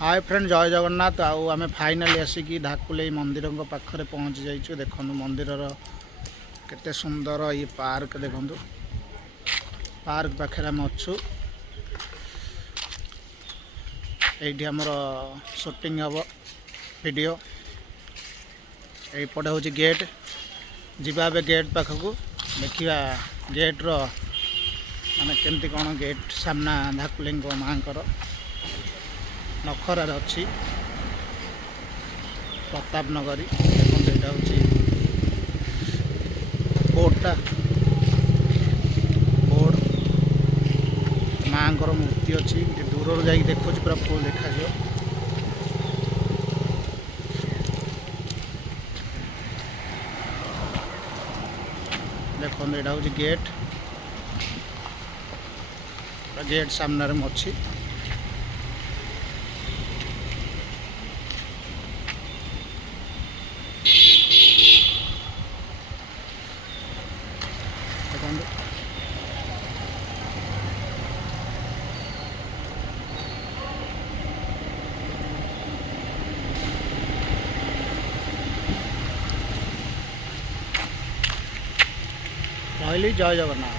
Hi friend जय जगन्नाथ आम finally आसिक धाकुले मंदिर पाखे पहुँची जाइए। देखो मंदिर केते सुंदर ये पार्क देखु पार्क पाखे आम अच्छु ये आमर शूटिंग हम वीडियो यपटे हूँ गेट जीवा गेट पाखक देखा गेट रो माने केमती कौन गेट सामना धाकुले माँ नखरार अच्छी प्रताप नगरी देखो यहाँ हूँ बोर्डटा बोर्ड माँ मूर्ति अच्छी दूर जा देखो पूरा फुल देखा देखो यहाँ हूँ गेट गेट सामने अच्छी रही जय जगन्नाथ।